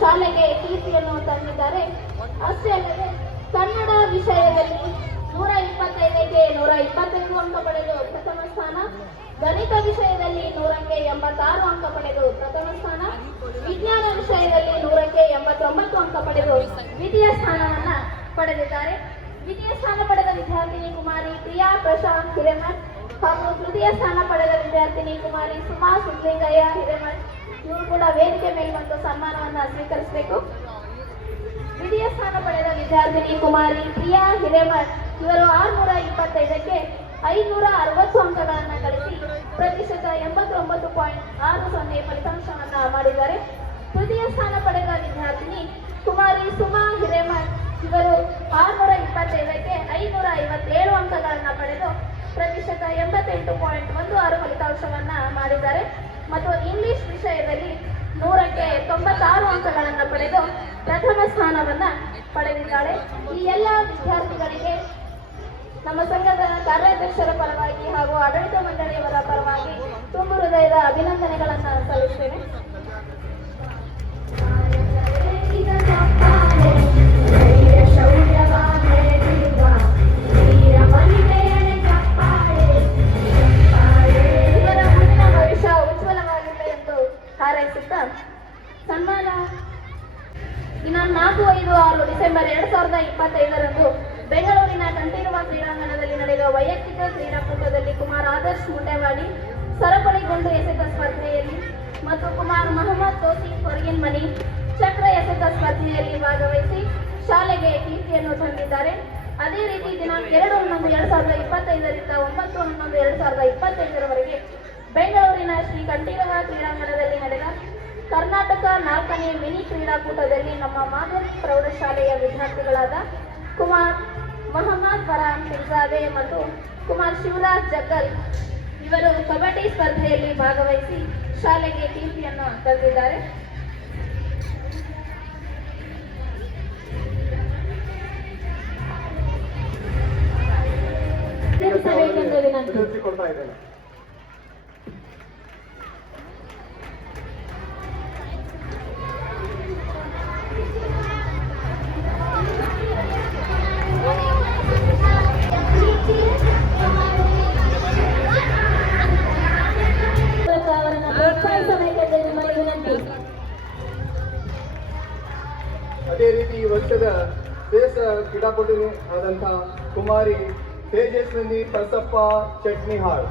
ಶಾಲೆಗೆ ಕೀರ್ತಿಯನ್ನು ತಂದಿದ್ದಾರೆ. ಅಷ್ಟೇ ಅಲ್ಲದೆ ಕನ್ನಡ ವಿಷಯದಲ್ಲಿ 125ಕ್ಕೆ 125 ಅಂಕ ಪಡೆದು ಪ್ರಥಮ ಸ್ಥಾನ, ಗಣಿತ ವಿಷಯದಲ್ಲಿ 100ಕ್ಕೆ 86 ಅಂಕ ಪಡೆದು ಪ್ರಥಮ ಸ್ಥಾನ, ವಿಜ್ಞಾನ ವಿಷಯದಲ್ಲಿ 100ಕ್ಕೆ 89 ಅಂಕ ಪಡೆದು ದ್ವಿತೀಯ ಸ್ಥಾನವನ್ನ ಪಡೆದಿದ್ದಾರೆ. ದ್ವಿತೀಯ ಸ್ಥಾನ ಪಡೆದ ವಿದ್ಯಾರ್ಥಿನಿ ಕುಮಾರಿ ಪ್ರಿಯಾ ಪ್ರಶಾಂತ್ ಹಿರೇಮಠ್ ಹಾಗೂ ತೃತೀಯ ಸ್ಥಾನ ಪಡೆದ ವಿದ್ಯಾರ್ಥಿನಿ ಕುಮಾರಿ ಸುಮಾ ಸಿದ್ಲಿಂಗಯ್ಯ ಹಿರೇಮಠ್ ಇವರು ಕೂಡ ವೇದಿಕೆ ಮೇಲೆ ಬಂದು ಸನ್ಮಾನವನ್ನ ಸ್ವೀಕರಿಸಬೇಕು. ದ್ವಿತೀಯ ಸ್ಥಾನ ಪಡೆದ ವಿದ್ಯಾರ್ಥಿನಿ ಕುಮಾರಿ ಪ್ರಿಯಾ ಹಿರೇಮಠ್ ಇವರು 625ಕ್ಕೆ 560 ಅಂಕಗಳನ್ನು ಗಳಿಸಿ ಪ್ರತಿಶತ 89.60 ಫಲಿತಾಂಶವನ್ನ ಮಾಡಿದ್ದಾರೆ. ತೃತೀಯ ಸ್ಥಾನ ಪಡೆದ ವಿದ್ಯಾರ್ಥಿನಿ ಕುಮಾರಿ ಸುಮಾ ಹಿರೇಮಠ್ ಇವರು 625ಕ್ಕೆ 557 ಅಂಕಗಳನ್ನು ಪಡೆದು ಪ್ರತಿಶತ 88.16 ಫಲಿತಾಂಶವನ್ನ ಮಾಡಿದ್ದಾರೆ ಮತ್ತು ಇಂಗ್ಲಿಷ್ ವಿಷಯದಲ್ಲಿ 100ಕ್ಕೆ 96 ಅಂಕಗಳನ್ನು ಪಡೆದು ಪ್ರಥಮ ಸ್ಥಾನವನ್ನ ಪಡೆದಿದ್ದಾಳೆ. ಈ ಎಲ್ಲ ವಿದ್ಯಾರ್ಥಿಗಳಿಗೆ ನಮ್ಮ ಸಂಘದ ಕಾರ್ಯಾಧ್ಯಕ್ಷರ ಪರವಾಗಿ ಹಾಗೂ ಆಡಳಿತ ಮಂಡಳಿಯವರ ಪರವಾಗಿ ತುಂಬ ಹೃದಯದ ಅಭಿನಂದನೆಗಳನ್ನು ಸಲ್ಲಿಸುತ್ತೇನೆ. ಇವರ ಮುಂದಿನ ಭವಿಷ್ಯ ಉಜ್ವಲವಾಗಲಿ ಎಂದು ಹಾರೈಸುತ್ತಾ ಸನ್ಮಾನ ಇನ್ನು 4-5-6 ಡಿಸೆಂಬರ್ 2025ರಂದು ಬೆಂಗಳೂರಿನ ಕಂಠೀರವ ಕ್ರೀಡಾಂಗಣದಲ್ಲಿ ನಡೆದ ವೈಯಕ್ತಿಕ ಕ್ರೀಡಾಕೂಟದಲ್ಲಿ ಕುಮಾರ್ ಆದರ್ಶ್ ಮುಂಡೇವಾಡಿ ಸರಪಳಿ ಗುಂಡು ಎಸೆತ ಸ್ಪರ್ಧೆಯಲ್ಲಿ ಮತ್ತು ಕುಮಾರ್ ಮೊಹಮ್ಮದ್ ತೋಸಿಫ್ ಹೊರಗಿನ ಮನಿ ಚಕ್ರ ಎಸೆತ ಸ್ಪರ್ಧೆಯಲ್ಲಿ ಭಾಗವಹಿಸಿ ಶಾಲೆಗೆ ಕೀರ್ತಿಯನ್ನು ತಂದಿದ್ದಾರೆ. ಅದೇ ರೀತಿ ದಿನಾಂಕ 2/11/2025ರಿಂದ 9/11/2025ರವರೆಗೆ ಬೆಂಗಳೂರಿನ ಶ್ರೀ ಕಂಠೀರವ ಕ್ರೀಡಾಂಗಣದಲ್ಲಿ ನಡೆದ ಕರ್ನಾಟಕ 4ನೇ ಮಿನಿ ಕ್ರೀಡಾಕೂಟದಲ್ಲಿ ನಮ್ಮ ಮಾದರಿ ಪ್ರೌಢಶಾಲೆಯ ವಿದ್ಯಾರ್ಥಿಗಳಾದ ಕುಮಾರ್ ಮೊಹಮ್ಮದ್ ಫರಾನ್ ಪಿರ್ಜಾದೆ ಮತ್ತು ಕುಮಾರ್ ಶಿವರಾಜ್ ಜಗ್ಗಲ್ ಇವರು ಕಬಡ್ಡಿ ಸ್ಪರ್ಧೆಯಲ್ಲಿ ಭಾಗವಹಿಸಿ ಶಾಲೆಗೆ ಕೀರ್ತಿಯನ್ನು ತಂದಿದ್ದಾರೆ. ಅದೇ ರೀತಿ ಈ ವರ್ಷದ ಶ್ರೇಷ್ಠ ಕ್ರೀಡಾಪಟು ಆದಂತಹ ಕುಮಾರಿ ತೇಜಸ್ವಿನಿ ಪರಸಪ್ಪ ಚಟ್ನಿಹಾಳ್